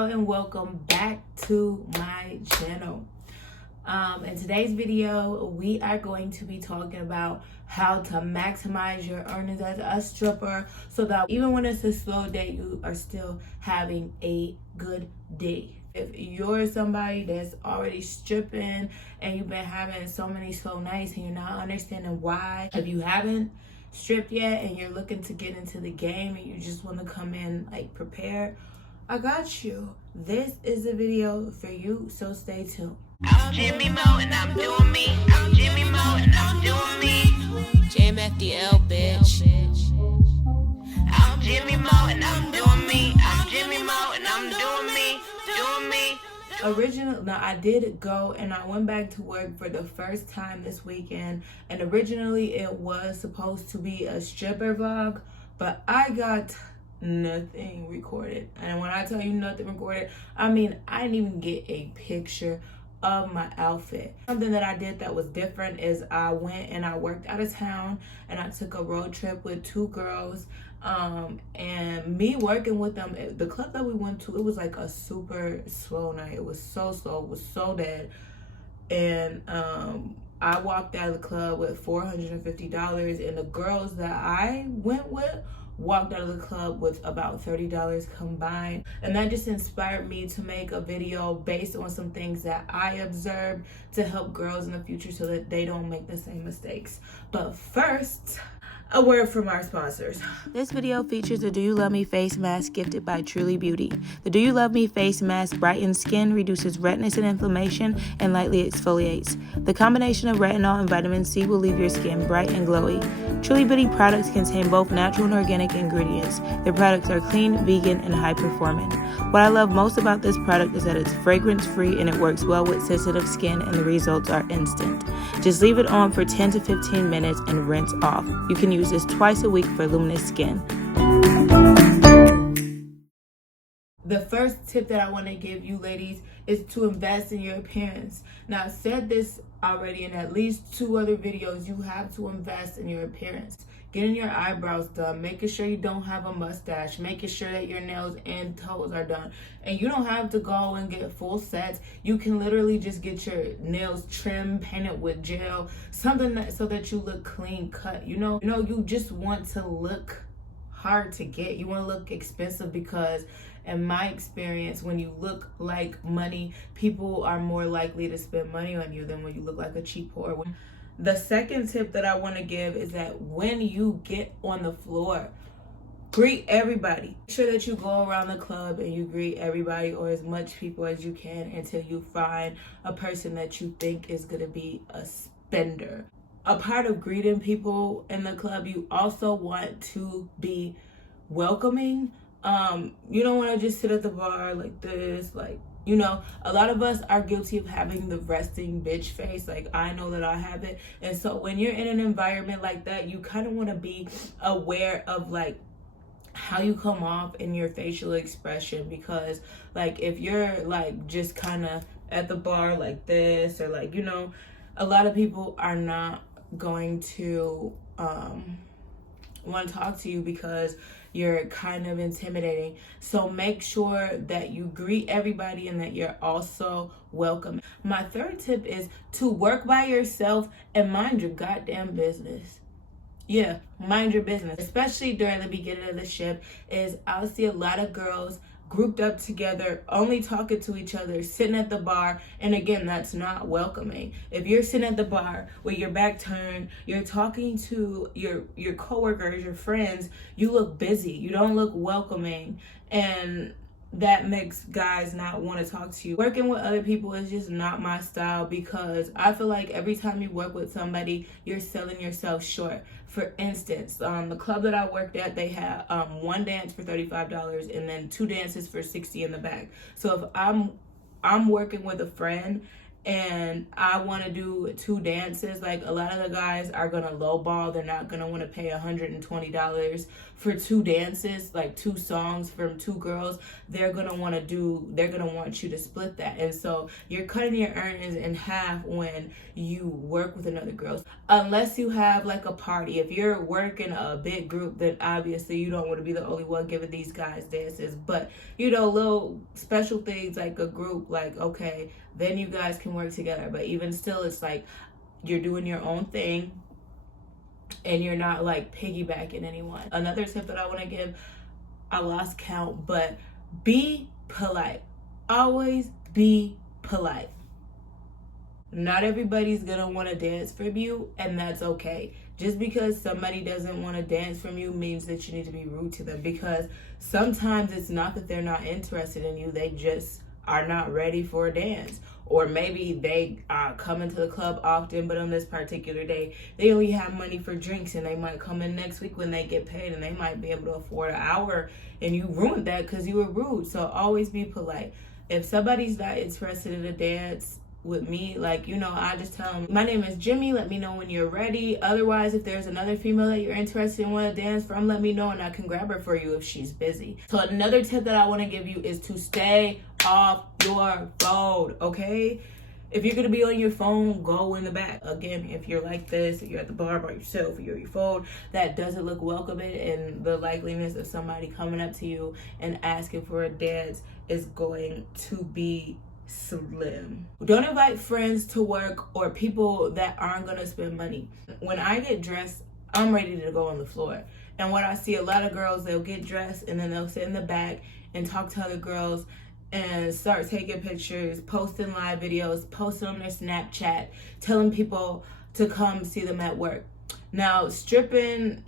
Hello and welcome back to my channel. In today's video, we are going to be talking about how to maximize your earnings as a stripper so that even when it's a slow day, you are still having a good day. If you're somebody that's already stripping and you've been having so many slow nights and you're not understanding why, if you haven't stripped yet and you're looking to get into the game and you just want to come in like prepared, I got you. This is a video for you, so stay tuned. I'm Jimi Meaux and I'm doing me. I'm Jimi Meaux and I'm doing me. JMFDL, bitch. I'm Jimi Meaux and I'm doing me. I'm Jimi Meaux and I'm doing me. Now I did go and I went back to work for the first time this weekend, and originally it was supposed to be a stripper vlog, but I got nothing recorded. And when I tell you nothing recorded, I mean I didn't even get a picture of my outfit. Something that I did that was different is I went and I worked out of town and I took a road trip with two girls, and me working with them, the club that we went to, it was like a super slow night. It was so slow, it was so dead. And I walked out of the club with $450, and the girls that I went with walked out of the club with about $30 combined. And that just inspired me to make a video based on some things that I observed to help girls in the future so that they don't make the same mistakes. But first, a word from our sponsors. This video features a Do You Love Me face mask gifted by Truly Beauty. The Do You Love Me face mask brightens skin, reduces redness and inflammation, and lightly exfoliates. The combination of retinol and vitamin C will leave your skin bright and glowy. Truly Beauty products contain both natural and organic ingredients. Their products are clean, vegan, and high performing. What I love most about this product is that it's fragrance free and it works well with sensitive skin, and the results are instant. Just leave it on for 10 to 15 minutes and rinse off. You can use this twice a week for luminous skin. The first tip that I want to give you ladies is to invest in your appearance. Now, I've said this already in at least 2 other videos. You have to invest in your appearance. Getting your eyebrows done, making sure you don't have a mustache, making sure that your nails and toes are done. And you don't have to go and get full sets. You can literally just get your nails trimmed, painted with gel, something that so that you look clean cut. You just want to look hard to get. You want to look expensive because in my experience, when you look like money, people are more likely to spend money on you than when you look like a cheap whore. The second tip that I want to give is that when you get on the floor, greet everybody. Make sure that you go around the club and you greet everybody or as much people as you can until you find a person that you think is going to be a spender. A part of greeting people in the club, you also want to be welcoming. You don't want to just sit at the bar like this, a lot of us are guilty of having the resting bitch face. Like, I know that I have it. And so when you're in an environment like that, you kind of want to be aware of like how you come off in your facial expression, because like if you're like just kind of at the bar like this, or like, a lot of people are not going to want to talk to you because you're kind of intimidating. So make sure that you greet everybody and that you're also welcome. My third tip is to work by yourself and mind your goddamn business. Yeah, mind your business. Especially during the beginning of the shift, is I'll see a lot of girls grouped up together, only talking to each other, sitting at the bar. And again, that's not welcoming. If you're sitting at the bar with your back turned, you're talking to your coworkers, your friends, you look busy. You don't look welcoming. And that makes guys not want to talk to you. Working with other people is just not my style, because I feel like every time you work with somebody, you're selling yourself short. For instance, the club that I worked at, they had one dance for $35 and then 2 dances for $60 in the back. So if I'm working with a friend and I want to do 2 dances. Like, a lot of the guys are gonna lowball. They're not gonna want to pay $120 for 2 dances, like 2 songs from 2 girls. They're gonna want you to split that, and so you're cutting your earnings in half when you work with another girl. Unless you have like a party. If you're working a big group, then obviously you don't want to be the only one giving these guys dances. But little special things like a group, like, okay, then you guys can work together. But even still, it's like you're doing your own thing and you're not like piggybacking anyone. Another tip that I want to give, I lost count, but be polite. Always be polite. Not everybody's gonna want to dance from you, and that's okay. Just because somebody doesn't want to dance from you means that you need to be rude to them, because sometimes it's not that they're not interested in you, they just are not ready for a dance. Or maybe they come into the club often, but on this particular day they only have money for drinks, and they might come in next week when they get paid, and they might be able to afford an hour, and you ruined that because you were rude. So always be polite. If somebody's not interested in a dance with me, like, I just tell them, my name is Jimmy, let me know when you're ready. Otherwise, if there's another female that you're interested in, want to dance from, let me know and I can grab her for you if she's busy. So another tip that I want to give you is to stay off your phone, okay? If you're gonna be on your phone, go in the back. Again, if you're like this, if you're at the bar by yourself, or you're on your phone, that doesn't look welcoming, and the likeliness of somebody coming up to you and asking for a dance is going to be slim. Don't invite friends to work or people that aren't gonna spend money. When I get dressed, I'm ready to go on the floor. And what I see a lot of girls, they'll get dressed and then they'll sit in the back and talk to other girls and start taking pictures, posting live videos, posting on their Snapchat, telling people to come see them at work. Now, stripping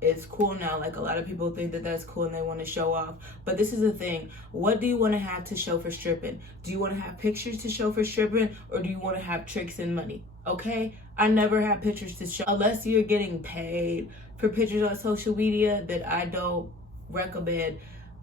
it's cool now. Like, a lot of people think that that's cool and they want to show off. But this is the thing. What do you want to have to show for stripping? Do you want to have pictures to show for stripping, or do you want to have tricks and money? Okay? I never have pictures to show. Unless you're getting paid for pictures on social media, that I don't recommend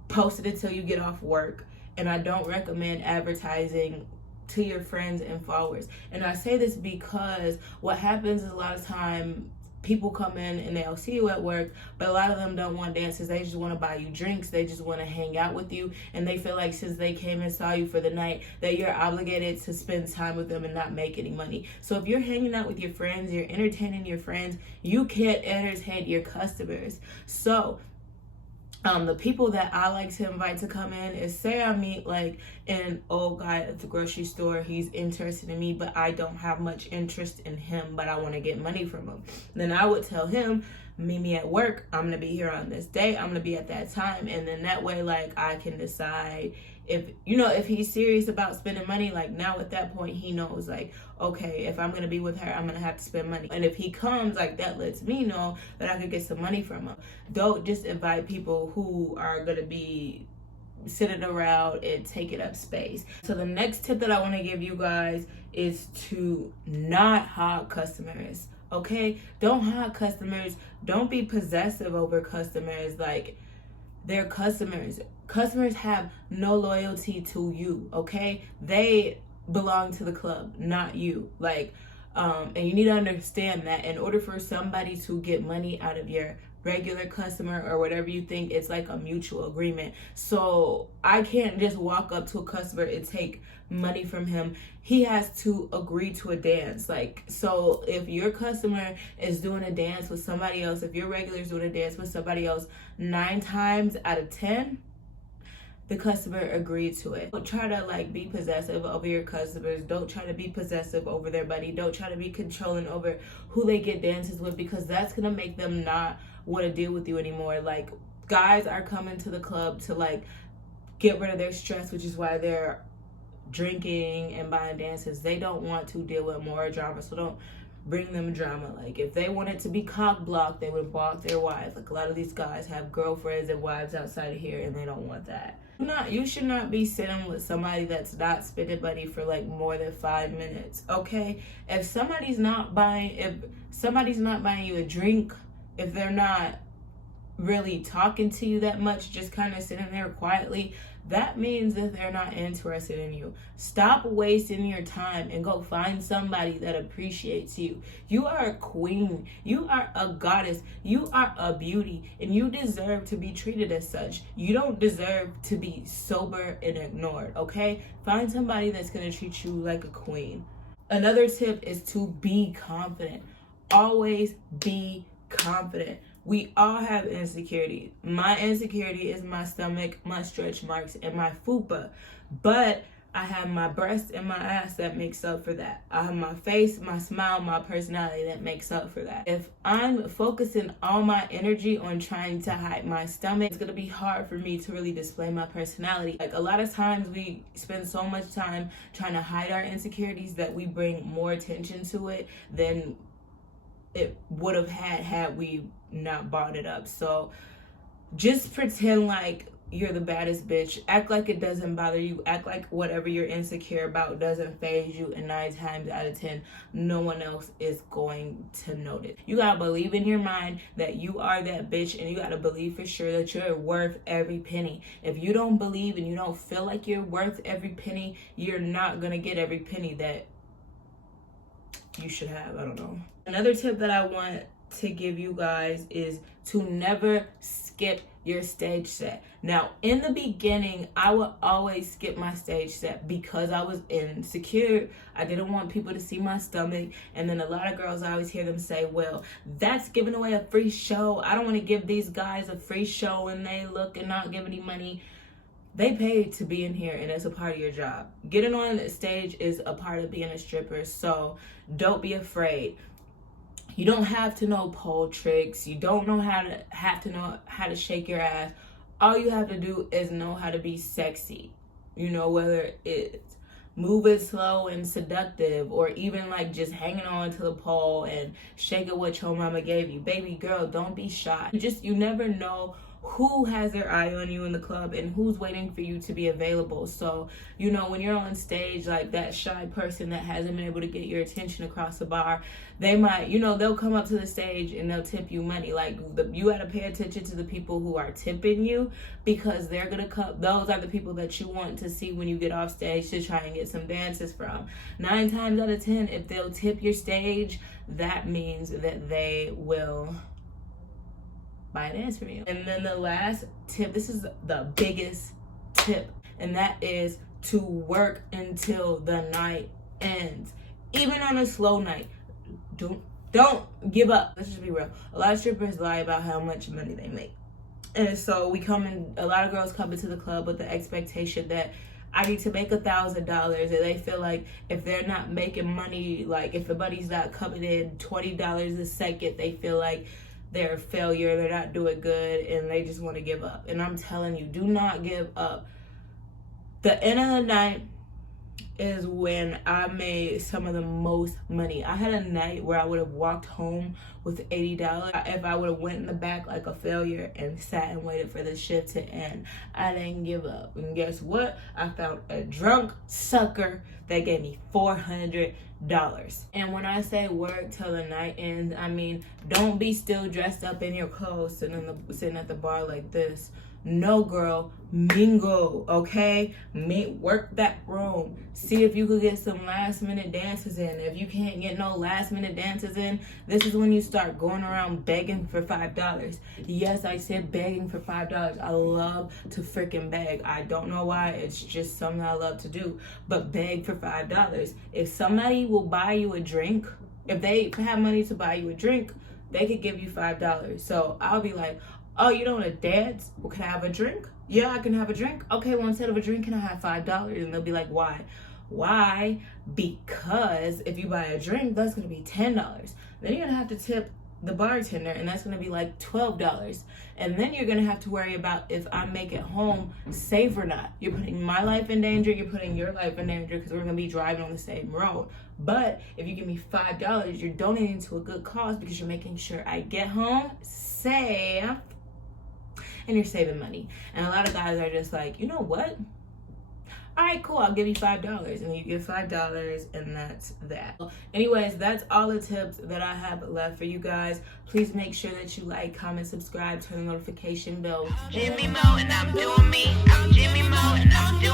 post it until you get off work. And I don't recommend advertising to your friends and followers. And I say this because what happens is, a lot of time people come in and they'll see you at work, but a lot of them don't want dances. They just want to buy you drinks. They just want to hang out with you, and they feel like since they came and saw you for the night that you're obligated to spend time with them and not make any money. So if you're hanging out with your friends, you're entertaining your friends, you can't entertain your customers. So the people that I like to invite to come in is, say I meet like an old guy at the grocery store, he's interested in me, but I don't have much interest in him, but I want to get money from him. Then I would tell him, meet me at work, I'm going to be here on this day, I'm going to be at that time. And then that way, like, I can decide if he's serious about spending money. Like, now at that point he knows, like, okay, if I'm gonna be with her, I'm gonna have to spend money. And if he comes, like, that lets me know that I could get some money from him. Don't just invite people who are gonna be sitting around and taking up space. So the next tip that I want to give you guys is to not hog customers. Okay, don't hog customers. Don't be possessive over customers. Like, they're customers. Customers have no loyalty to you, okay? They belong to the club, not you. Like, and you need to understand that in order for somebody to get money out of your regular customer or whatever you think, it's like a mutual agreement. So I can't just walk up to a customer and take money from him. He has to agree to a dance. Like, so if your customer is doing a dance with somebody else, if your regular is doing a dance with somebody else, 9 times out of 10, the customer agreed to it. Don't try to like be possessive over your customers. Don't try to be possessive over their money. Don't try to be controlling over who they get dances with, because that's gonna make them not want to deal with you anymore. Like, guys are coming to the club to like get rid of their stress, which is why they're drinking and buying dances. They don't want to deal with more drama, so don't bring them drama. Like, if they wanted to be cock blocked, they would block their wives. Like, a lot of these guys have girlfriends and wives outside of here, and they don't want that. You should not be sitting with somebody that's not spending money for like more than 5 minutes. Okay, if somebody's not buying you a drink, if they're not really talking to you that much, just kind of sitting there quietly, that means that they're not interested in you. Stop wasting your time and go find somebody that appreciates you. You are a queen. You are a goddess. You are a beauty, and you deserve to be treated as such. You don't deserve to be sober and ignored, okay? Find somebody that's going to treat you like a queen. Another tip is to be confident. Always be confident. We all have insecurity. My insecurity is my stomach, my stretch marks, and my fupa. But I have my breast and my ass that makes up for that. I have my face, my smile, my personality that makes up for that. If I'm focusing all my energy on trying to hide my stomach, it's gonna be hard for me to really display my personality. Like, a lot of times we spend so much time trying to hide our insecurities that we bring more attention to it than it would have had we not brought it up. So just pretend like you're the baddest bitch. Act like it doesn't bother you. Act like whatever you're insecure about doesn't faze you, and 9 times out of 10 no one else is going to notice. You gotta believe in your mind that you are that bitch, and you gotta believe for sure that you're worth every penny. If you don't believe and you don't feel like you're worth every penny, you're not gonna get every penny that you should have. I don't know. Another tip that I want to give you guys is to never skip your stage set. Now, in the beginning, I would always skip my stage set because I was insecure. I didn't want people to see my stomach. And then a lot of girls, I always hear them say, well, that's giving away a free show. I don't want to give these guys a free show and they look and not give any money. They paid to be in here, and it's a part of your job. Getting on the stage is a part of being a stripper, so don't be afraid. You don't have to know pole tricks. You don't know have to know how to shake your ass. All you have to do is know how to be sexy. You know, whether it's moving slow and seductive, or even like just hanging on to the pole and shaking what your mama gave you. Baby girl, don't be shy. You never know who has their eye on you in the club and who's waiting for you to be available. So, you know, when you're on stage, like that shy person that hasn't been able to get your attention across the bar, they might, you know, they'll come up to the stage and they'll tip you money. Like, you got to pay attention to the people who are tipping you, because they're going to come. Those are the people that you want to see when you get off stage to try and get some dances from. 9 times out of 10, if they'll tip your stage, that means that they will buy a dance from you. And then the last tip, this is the biggest tip, and that is to work until the night ends. Even on a slow night, don't give up. Let's just be real. A lot of strippers lie about how much money they make. And so a lot of girls come into the club with the expectation that I need to make $1,000, and they feel like if they're not making money, like if the money's not coming in $20 a second, they feel like they're a failure, they're not doing good, and they just want to give up. And I'm telling you, do not give up. The end of the night is when I made some of the most money. I had a night where I would have walked home with $80 if I would have went in the back like a failure and sat and waited for the shift to end. I didn't give up. And guess what? I found a drunk sucker that gave me $400. And when I say work till the night ends, I mean, don't be still dressed up in your clothes sitting at the bar like this. No, girl, mingle, okay? Work that room. See if you could get some last minute dances in. If you can't get no last minute dances in, this is when you start going around begging for $5. Yes, I said begging for $5. I love to freaking beg. I don't know why. It's just something I love to do. But beg for $5. If somebody will buy you a drink, if they have money to buy you a drink, they could give you $5. So I'll be like, oh, you don't want to dance? Well, can I have a drink? Yeah, I can have a drink. Okay, well, instead of a drink, can I have $5? And they'll be like, why? Why? Because if you buy a drink, that's going to be $10. Then you're going to have to tip the bartender, and that's going to be like $12. And then you're going to have to worry about if I make it home safe or not. You're putting my life in danger. You're putting your life in danger, because we're going to be driving on the same road. But if you give me $5, you're donating to a good cause, because you're making sure I get home safe, and you're saving money. And a lot of guys are just like, you know what? all right, cool, I'll give you $5. And then you give $5, and that's that. Anyways, that's all the tips that I have left for you guys. Please make sure that you like, comment, subscribe, turn the notification bell. Jimi Meaux and I'm doing me. I'm Jimi Meaux and I'm doing me.